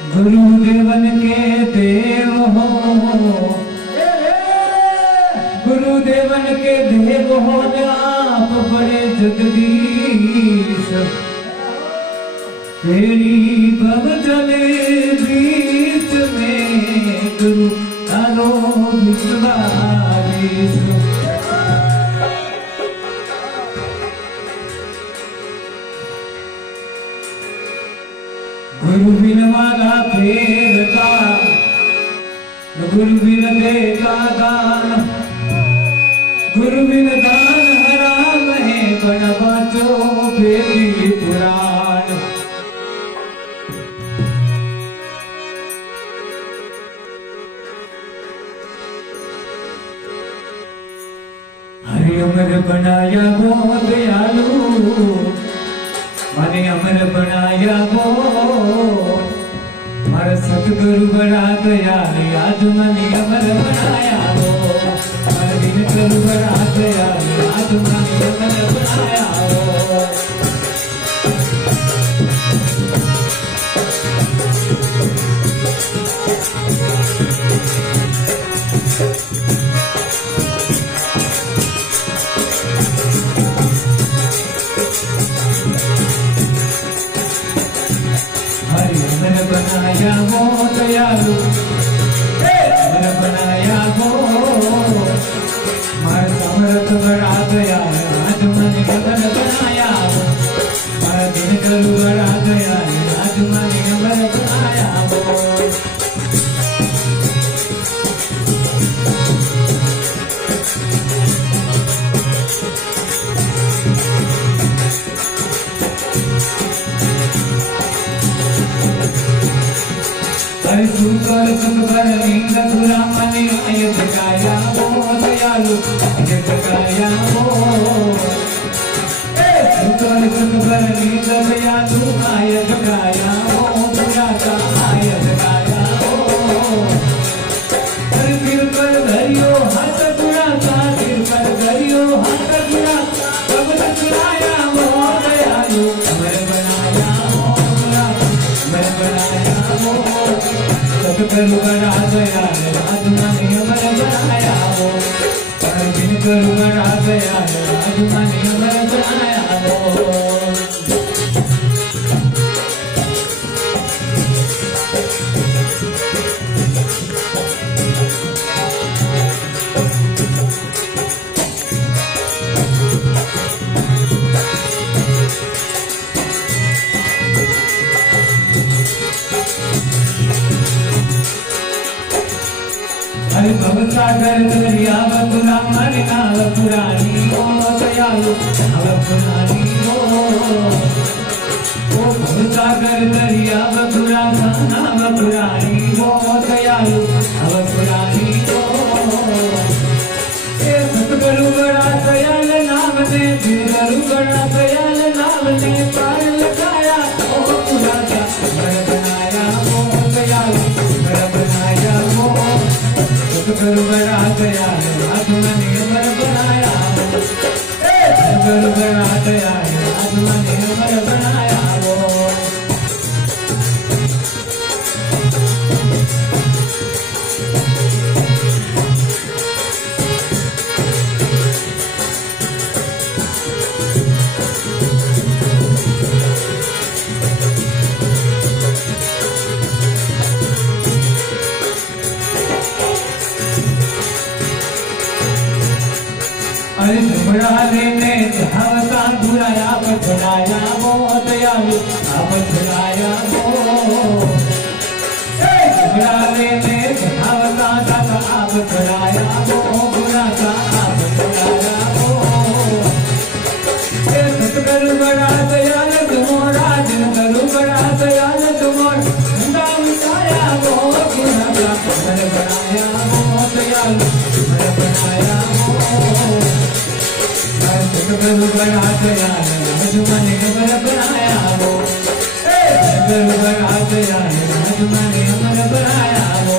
गुरुदेवन के देव हो, गुरुदेवन के देव हो आप बड़े जगदीश। तेरी भवजले बीच में गुरु आलो विश्वास। गुरु बिन माला फेरता, गुरु बिन देता दान, गुरु बिन दान हराम है पण बाचो बेदी पुराण। हरि अमर बनाया वो दयालु, મને અમર બનાયા હો મારા સતગુરુ બડા દયાલ। આજ મને અમર બનાયા હો મારા દિન ગુરુ બડા દયાલ। આજ મને અમર બનાયા હો। बनाया हो दयालु, मन बनाया हो मार समर्थ बड़ा दयाल। आज मन अमर बनाया हो मारा दिन गुरु बड़ा दयाल। आज मन अमर बनाया हो। सुकर सुकर नींद गुरा मने आय जगाया हो दयालु, आय जगाया हो। सुकर सुकर नींद दयालु आय जगाया हो गुरा का आय जगाया हो। सिर पर धरियो हाथ गुरा का, सिर पर धरियो हाथ गुरा का, सब चुराया हो दयालु। अमर बनाया हो गुरा, अमर बनाया हो। सतगुरु बड़ा दयाल, आज मन अमर बनाया हो दिन गुरु बड़ा दयाल। आज मन अमर बनाया हो। हरि भवसागर दरिया बपुरा मरि नाव पुरानी हो दयालु, नाव पुरानी हो। ओ भवसागर दरिया बपुरा नाव पुरानी हो दयालु, नाव पुरानी हो। ए सतगुरु बड़ा दयाल नाम ने, गुरु बड़ा दयाल नाम ने पार लगाया ओ पुरा का। घर बनाया हो दयालु, घर बनाया हो। गुरु बड़ा दयाल, आज मन अमर बनाया हो। गुरु बड़ा दयाल, आज मन अमर बनाया हो। अरे झुमराने ने धावता बुलाया पछड़ाया वो दयालु, आप छुड़ाया वो। झुमराने ने धावता दाता आप छुड़ाया वो, बुलाता आप छुड़ाया वो। सतगुरु बड़ा दयाल तुम्हारा, दिन गुरु बड़ा दयाल तुम्हारा, धंधा उठाया वो बुलाता। घर बनाया वो दयालु, घर बनाया वो। गुरु बड़ा दयाल, आज मन अमर बनाया हो। गुरु बड़ा दयाल, आज मन अमर बनाया हो।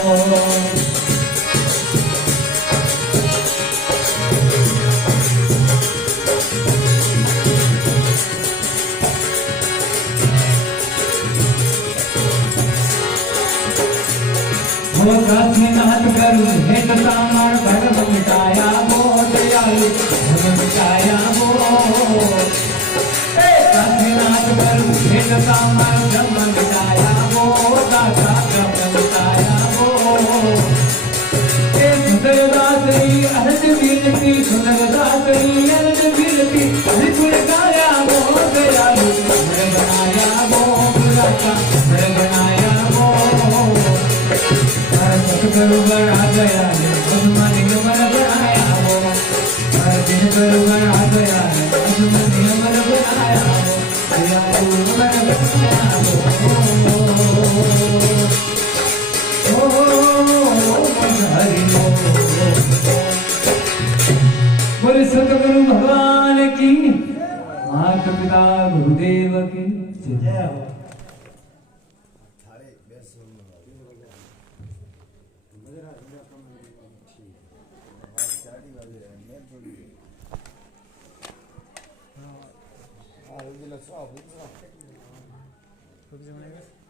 वो काशीनाथ करू हेत सामर धर्म मिटाया वो दयालु धर्म मिटाया वो काशीनाथ करू हेत सामर धर्म मिटाया वो दाता धर्म मिटाया वो सुंदर दासरी अनंत वीरती सुंदर दासरी अनंत वीरती हरिगुण गाया वो दयालु घर बनाया वो दाता घर बनाया वो सतगुरु बना गया आसमानी अमर बनाया वो सतगुरु बना गया आसमानी अमर बनाया वो दयालु अमर बनाया वो हरि बोले सतगुरु भगवान की माता पिता गुरुदेव की जय हो। 여기서 쏴, 여기서 쏴. 거기서 만약에